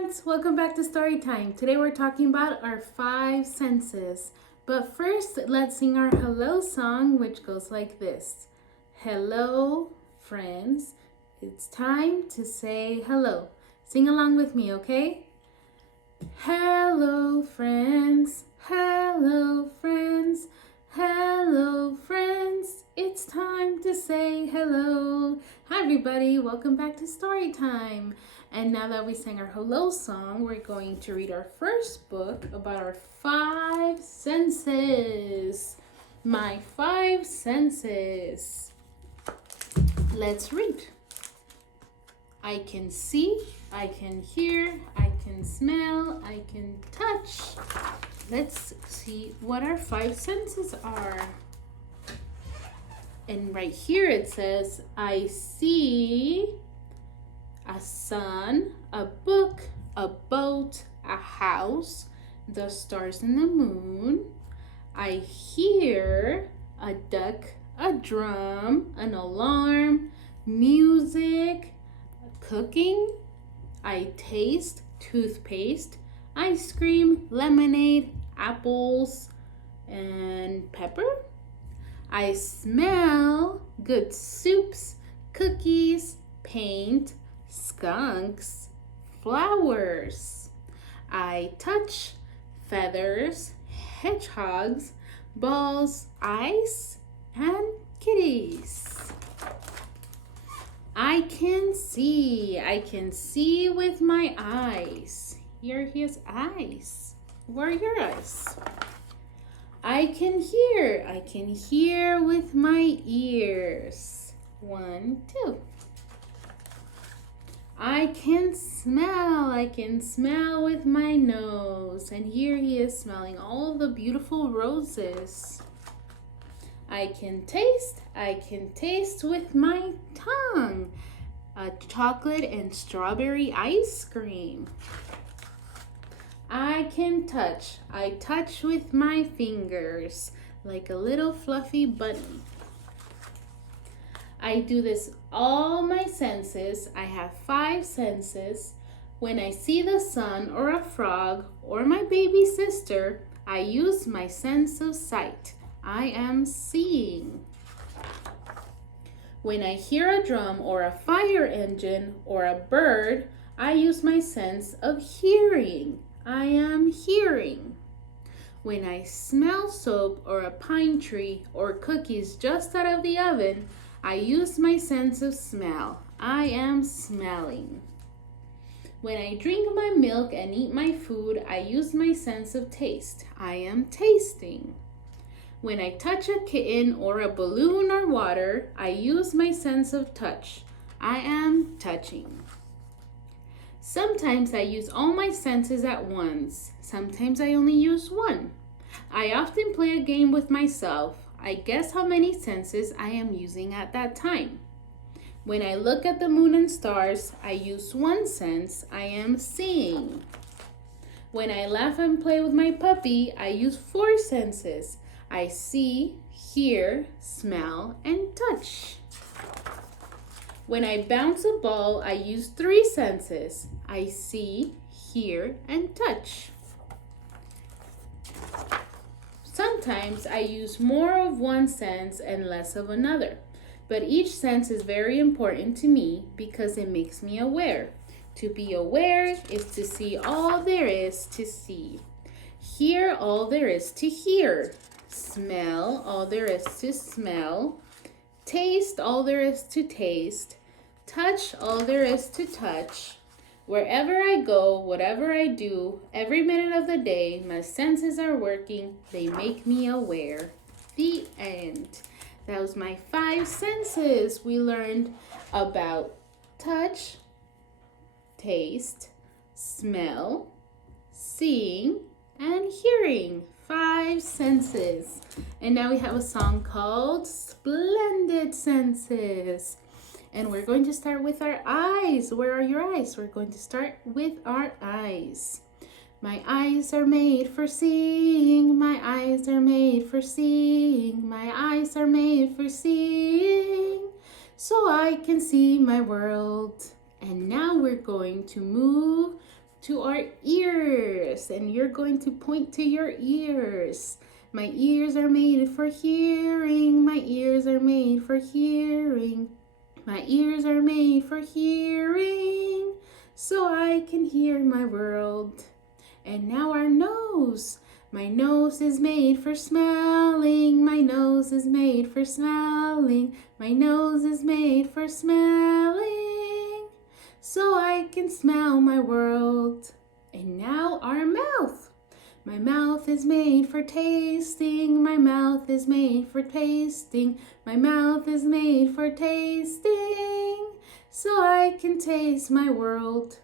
friends, welcome back to Storytime. Today we're talking about our five senses. But first, let's sing our hello song, which goes like this. Hello, friends. It's time to say hello. Sing along with me, okay? Hello, friends. Hello, friends. Hello, friends. It's time to say hello. Hi, everybody. Welcome back to Storytime. And now that we sang our hello song, we're going to read our first book about our five senses. My five senses. Let's read. I can see, I can hear, I can smell, I can touch. Let's see what our five senses are. And right here it says, I see a sun, a book, a boat, a house, the stars and the moon. I hear a duck, a drum, an alarm, music, cooking. I taste toothpaste, ice cream, lemonade, apples, and pepper. I smell good soups, cookies, paint, skunks, flowers. I touch feathers, hedgehogs, balls, ice, and kitties. I can see with my eyes. Here he has eyes. Where are your eyes? I can hear with my ears. 1, 2. I can smell with my nose. And here he is smelling all the beautiful roses. I can taste with my tongue. A chocolate and strawberry ice cream. I touch with my fingers like a little fluffy bunny. I do this all my senses. I have 5 senses. When I see the sun or a frog or my baby sister, I use my sense of sight. I am seeing. When I hear a drum or a fire engine or a bird, I use my sense of hearing. I am hearing. When I smell soap or a pine tree or cookies just out of the oven, I use my sense of smell. I am smelling. When I drink my milk and eat my food, I use my sense of taste. I am tasting. When I touch a kitten or a balloon or water, I use my sense of touch. I am touching. Sometimes I use all my senses at once. Sometimes I only use one. I often play a game with myself. I guess how many senses I am using at that time. When I look at the moon and stars, I use one sense. I am seeing. When I laugh and play with my puppy, I use 4 senses. I see, hear, smell, and touch. When I bounce a ball, I use 3 senses. I see, hear, and touch. Sometimes I use more of one sense and less of another, but each sense is very important to me because it makes me aware. To be aware is to see all there is to see, hear all there is to hear, smell all there is to smell, taste all there is to taste, touch all there is to touch. Wherever I go, whatever I do, every minute of the day, my senses are working. They make me aware. The end. That was my 5 senses. We learned about touch, taste, smell, seeing, and hearing. 5 senses. And now we have a song called Splendid Senses. And we're going to start with our eyes. Where are your eyes? We're going to start with our eyes. My eyes are made for seeing. My eyes are made for seeing. My eyes are made for seeing. So I can see my world. And now we're going to move to our ears, and you're going to point to your ears. My ears are made for hearing. My ears are made for hearing. My ears are made for hearing, so I can hear my world. And now our nose. My nose is made for smelling. My nose is made for smelling. My nose is made for smelling, so I can smell my world. And now our mouth. My mouth is made for tasting. My mouth is made for tasting. My mouth is made for tasting, so I can taste my world.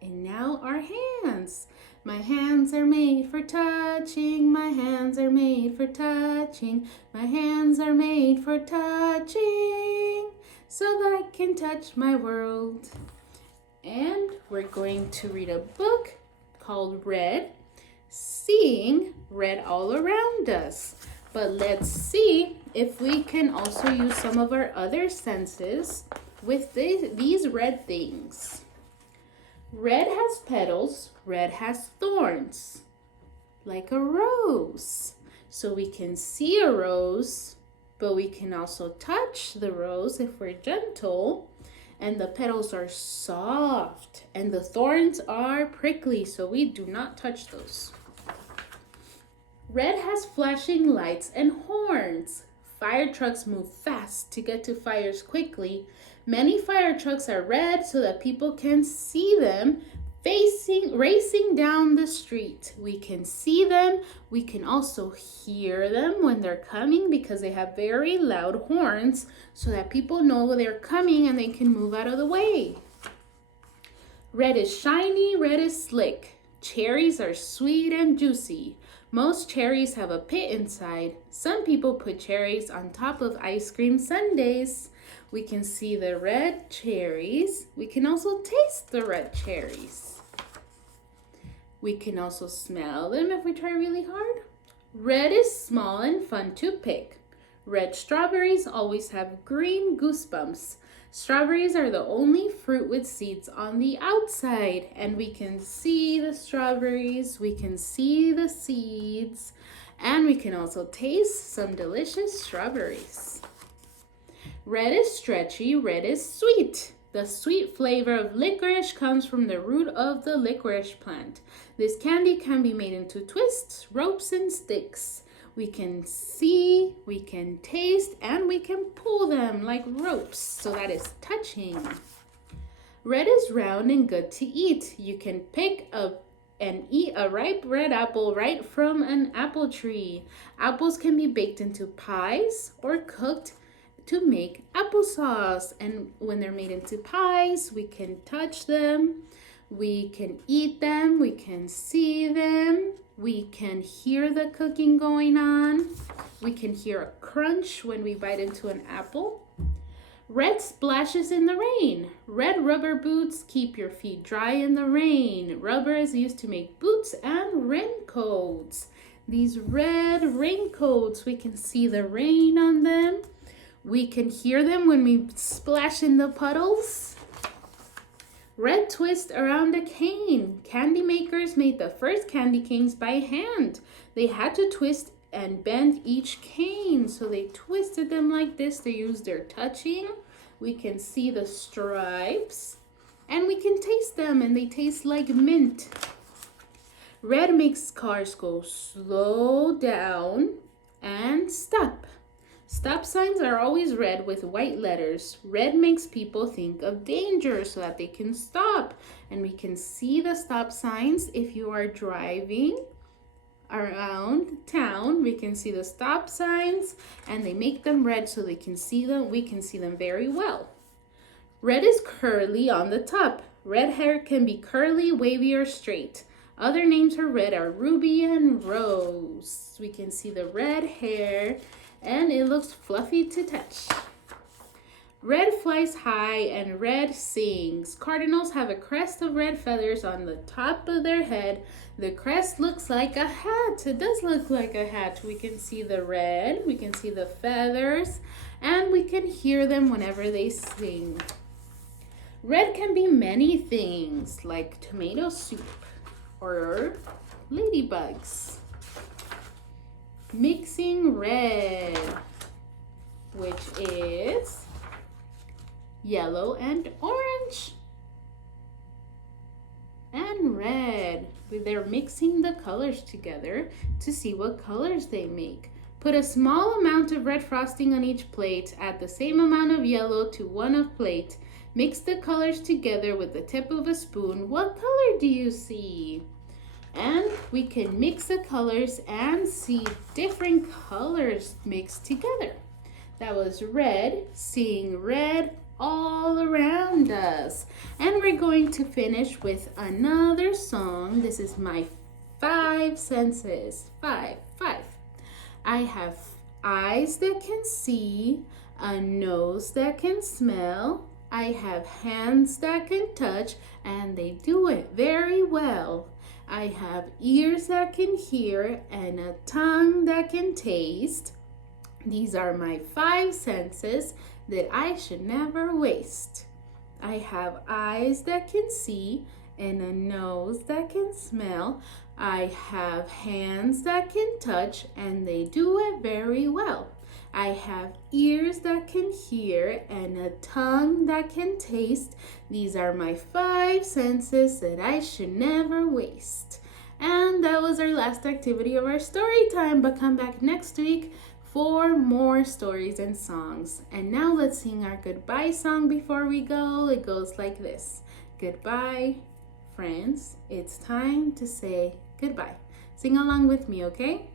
And now our hands. My hands are made for touching. My hands are made for touching. My hands are made for touching, so that I can touch my world. And we're going to read a book called Red, Seeing Red All Around Us. But let's see if we can also use some of our other senses with these red things. Red has petals, red has thorns, like a rose. So we can see a rose, but we can also touch the rose if we're gentle. And the petals are soft, and the thorns are prickly, so we do not touch those. Red has flashing lights and horns. Fire trucks move fast to get to fires quickly. Many fire trucks are red so that people can see them racing down the street. We can see them. We can also hear them when they're coming because they have very loud horns so that people know they're coming and they can move out of the way. Red is shiny, red is slick. Cherries are sweet and juicy. Most cherries have a pit inside. Some people put cherries on top of ice cream sundaes. We can see the red cherries. We can also taste the red cherries. We can also smell them if we try really hard. Red is small and fun to pick. Red strawberries always have green goosebumps. Strawberries are the only fruit with seeds on the outside, and we can see the strawberries, we can see the seeds, and we can also taste some delicious strawberries. Red is stretchy, red is sweet. The sweet flavor of licorice comes from the root of the licorice plant. This candy can be made into twists, ropes, and sticks. We can see, we can taste, and we can pull them like ropes. So that is touching. Red is round and good to eat. You can pick up and eat a ripe red apple right from an apple tree. Apples can be baked into pies or cooked to make applesauce. And when they're made into pies, we can touch them, we can eat them, we can see them, we can hear the cooking going on, we can hear a crunch when we bite into an apple. Red splashes in the rain. Red rubber boots keep your feet dry in the rain. Rubber is used to make boots and raincoats. These red raincoats, we can see the rain on them. We can hear them when we splash in the puddles. Red twist around a cane. Candy makers made the first candy canes by hand. They had to twist and bend each cane. So they twisted them like this. They used their touching. We can see the stripes. And we can taste them, and they taste like mint. Red makes cars go slow down and stop. Stop signs are always red with white letters. Red makes people think of danger so that they can stop. And we can see the stop signs if you are driving around town. We can see the stop signs, and they make them red so they can see them. We can see them very well. Red is curly on the top. Red hair can be curly, wavy, or straight. Other names for red are ruby and rose. We can see the red hair, and it looks fluffy to touch. Red flies high and red sings. Cardinals have a crest of red feathers on the top of their head. The crest looks like a hat. It does look like a hat. We can see the red, we can see the feathers, and we can hear them whenever they sing. Red can be many things, like tomato soup or ladybugs. Mixing red, which is yellow and orange. And red. They're mixing the colors together to see what colors they make. Put a small amount of red frosting on each plate. Add the same amount of yellow to one of plate. Mix the colors together with the tip of a spoon. What color do you see? And we can mix the colors and see different colors mixed together. That was red, seeing red all around us. And we're going to finish with another song. This is my 5 senses. Five. I have eyes that can see, a nose that can smell. I have hands that can touch, and they do it very well. I have ears that can hear and a tongue that can taste. These are my 5 senses that I should never waste. I have eyes that can see and a nose that can smell. I have hands that can touch and they do it very well. I have ears that can hear and a tongue that can taste. These are my 5 senses that I should never waste. And that was our last activity of our story time, but come back next week for more stories and songs. And now let's sing our goodbye song before we go. It goes like this. Goodbye, friends. It's time to say goodbye. Sing along with me, okay?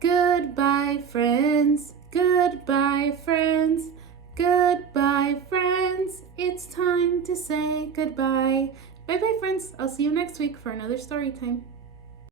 Goodbye, friends. Goodbye, friends. Goodbye, friends. It's time to say goodbye. Bye-bye, friends. I'll see you next week for another story time.